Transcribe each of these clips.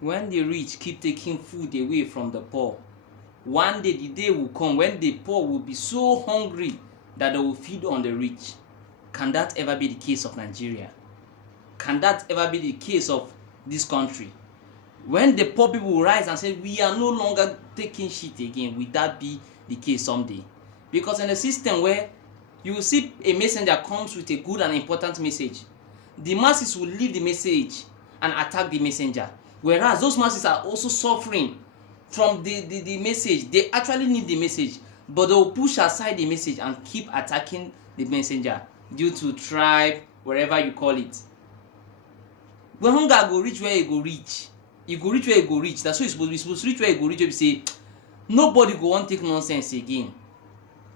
When the rich keep taking food away from the poor, one day the day will come when the poor will be so hungry that they will feed on the rich. Can that ever be the case of Nigeria? Can that ever be the case of this country? When the poor people will rise and say we are no longer taking shit again, will that be the case someday? Because in a system where you will see a messenger comes with a good and important message, the masses will leave the message and attack the messenger, whereas those masses are also suffering from the message. They actually need the message, but they will push aside the message and keep attacking the messenger due to tribe, wherever you call it. When hunger go reach where e go reach, e go reach where e go reach. That's so e suppose be. E suppose reach where e go reach wey be say nobody go wan take nonsense again.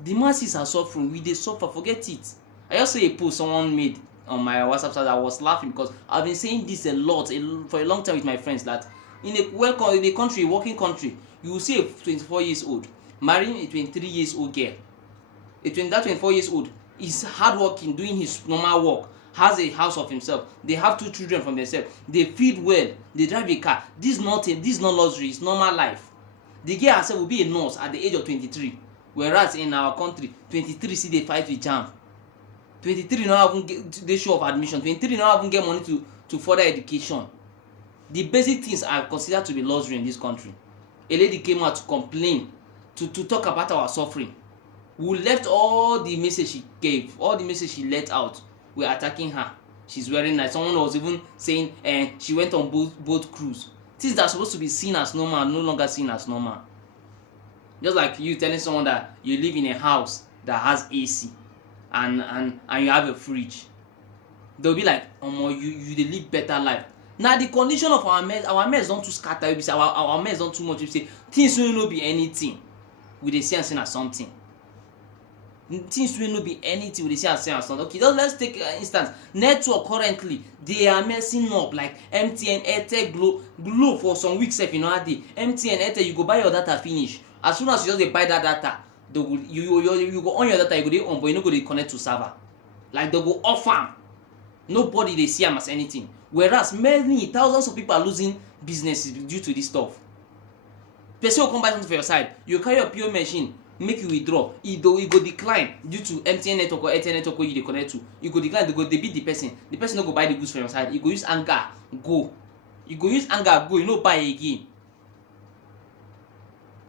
The masses are suffering, we dey suffer, forget it. I just saw a post someone made on my WhatsApp side. I was laughing because I've been saying this a lot for a long time with my friends, that in a country, a working country, you will see a 24 years old marrying a 23 years old girl. That 24 years old is hardworking, doing his normal work, has a house of himself, they have 2 children from themselves, they feed well, they drive a car. This is not luxury, it's normal life. The girl herself will be a nurse at the age of 23, whereas in our country 23 still dey fight with JAMB. 23 no even get dey sure of admission, 23 no even get money to further education. The basic things are considered to be luxury in this country. A lady came out to complain, to talk about our suffering. We left all the message she gave, all the message she let out, we are attacking her. She's wearing nice. Someone was even saying she went on boat cruise. Things that are supposed to be seen as normal are no longer seen as normal. Just like you telling someone that you live in a house that has AC and you have a fridge, they'll be like, omo, you dey live better life. Na the condition of our mess don too scatter. We be say our mess don too much. We say things wey no be anything, we dey see am say na something. Things wey no be anything, we dey see am say na something. Okay, just let's take instance. Network currently, they are messing up, like MTN, Airtel, Glo for some weeks sef e no dey. MTN, Airtel, you go buy your data finish. As soon as you just dey buy that data, you go on your data, you go dey on, but you no go dey connect to server. Like they go off am. Nobody dey see am as anything. Whereas many thousands of people are losing businesses due to this stuff. Person go come buy something for your side, you carry your PO machine, make you withdraw, e go decline due to MTN network or Airtel network wey you dey connect to. E go decline, they go debit the person no go buy the goods for your side. E go use anger go, you no buy again.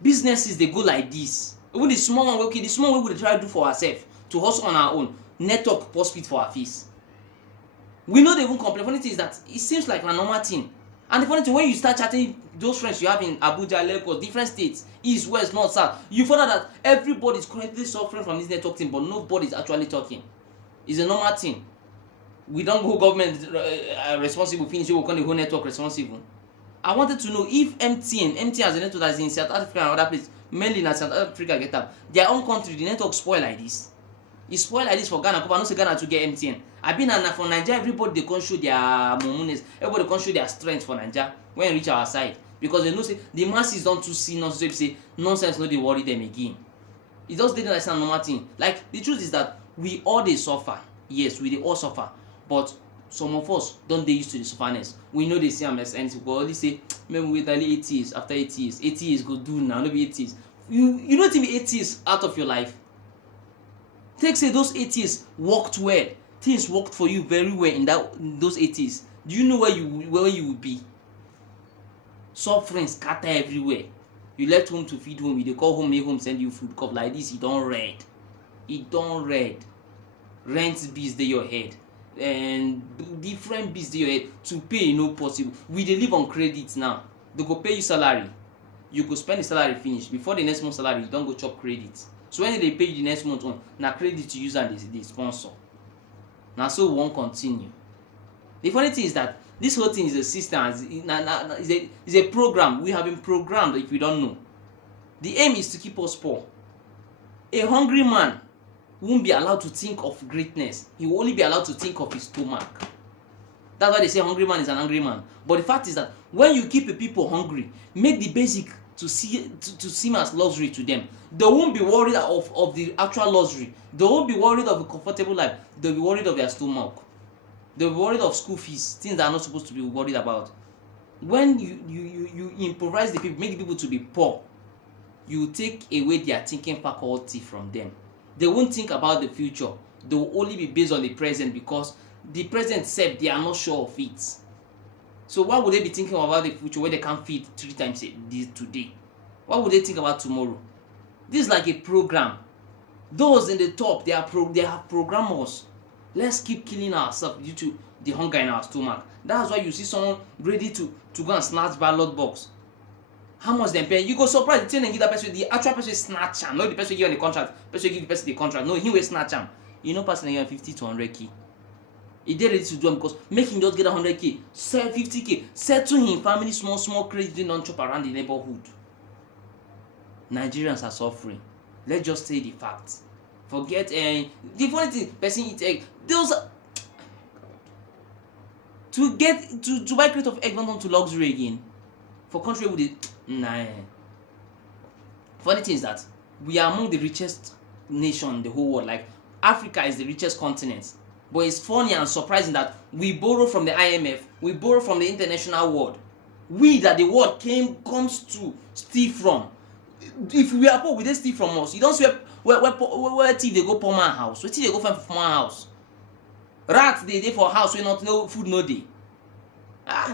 Businesses dey go like this. Even the small one wey we dey try do for ourselves, to hustle on our own, network pour spit for our face. We no dey even complain. Funny thing is that it seems like na normal thing. And the funny thing, when you start chatting those friends you have in Abuja, Lagos, different states, east, west, north, south, you find out that everybody is currently suffering from this network thing, but nobody is actually talking. It's a normal thing. We don't go government responsible finish, we call the whole network responsible. I wanted to know if MTN as a network that is in South Africa and other places, mainly in South Africa, get up their own country, the network spoil like this. E spoil like this for Ghana. I know say Ghana to get MTN. I been for Nigeria, everybody dey come show their mumuness, everybody come show their strength for Nigeria when e reach our side, because they know say the masses don too see nonsense. Say nonsense no dey worry them again. E just dey like some normal thing. Like the truth is that we all dey suffer. Yes, we dey all suffer, but some of us don dey used to the sufferness. We no dey see am as anything. We go only say maybe wait only 8 years. After 8 years, 8 years go do now. No be 8 years. You don't think 8 years out of your life. Take say those 8 years worked well. Things worked for you very well in those 8 years. Do you know where you would be? Suffering scatter everywhere. You left home to feed home. You dey call home, make home send you food. Cup like this, e don red. Rent bills dey your head, and different bills dey your head. To pay no possible. We dey live on credit now. They go pay you salary. You go spend the salary finish. Before the next month salary, you don go chop credit. So when they pay you the next month on, na credit you use and they sponsor. Na so we wan continue. The funny thing is that this whole thing is a system, is a program. We have been programmed, if you don't know. The aim is to keep us poor. A hungry man won't be allowed to think of greatness. He will only be allowed to think of his stomach. That's why they say hungry man is an angry man. But the fact is that when you keep a people hungry, make the basic to seem as luxury to them. They won't be worried of the actual luxury. They won't be worried of a comfortable life. They'll be worried of their stomach. They'll be worried of school fees, things that are not supposed to be worried about. when you improvise the people, make the people to be poor, you take away their thinking faculty from them. They won't think about the future. They will only be based on the present, because the present self, they are not sure of it. So why would they be thinking about the future when they can't feed 3 times today? Why would they think about tomorrow? This is like a program. Those in the top, they have programmers. Let's keep killing ourselves due to the hunger in our stomach. That's why you see someone ready to go and snatch ballot box. How much dem pay? You go surprise the thing dem give that person, the actual person snatch am, not the person give am the contract. Person give the person the contract. No, he will snatch am. You know, person give am 50 to 100k. He dey ready to do am because make him just get 100k, sell 50k, settle him family small credit wey don chop around the neighborhood. Nigerians are suffering. Let's just say the facts. Forget the funny thing, person eat egg. Those to buy crate of egg not turn to luxury again. For country with it, nah. Funny thing is that we are among the richest nation in the whole world. Like, Africa is the richest continent. But it's funny and surprising that we borrow from the IMF, we borrow from the international world. We that the world comes to steal from. If we are poor, we dey steal from us. You don't see where thief dey go poor man house. Where thief dey go find poor man house. Rat dey for house wey no food no dey.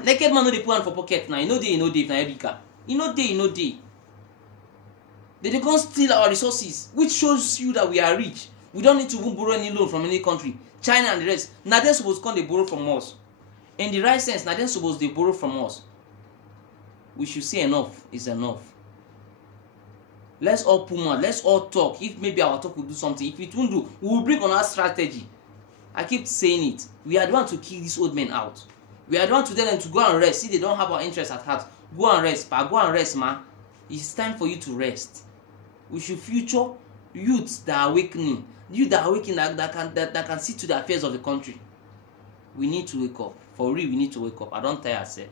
Naked man no dey put hand for pocket now. E no dey if na Ebika. E no dey. They dey come steal our resources, which shows you that we are rich. We don't need to even borrow any loan from any country. China and the rest, na dem suppose come dey borrow from us. In the right sense, na dem suppose dey borrow from us. We should say enough is enough. Let's all pull mouth. Let's all talk. If maybe our talk will do something. If it won't do, we will bring on our strategy. I keep saying it. We are the one to kick these old men out. We are the one to tell them to go and rest. See, they don't have our interest at heart. Go and rest, pa. Go and rest, man. It's time for you to rest. We should future youths that are awakening. Youth that are awakening, that can see to the affairs of the country. We need to wake up. For real, we need to wake up. I don't tire myself.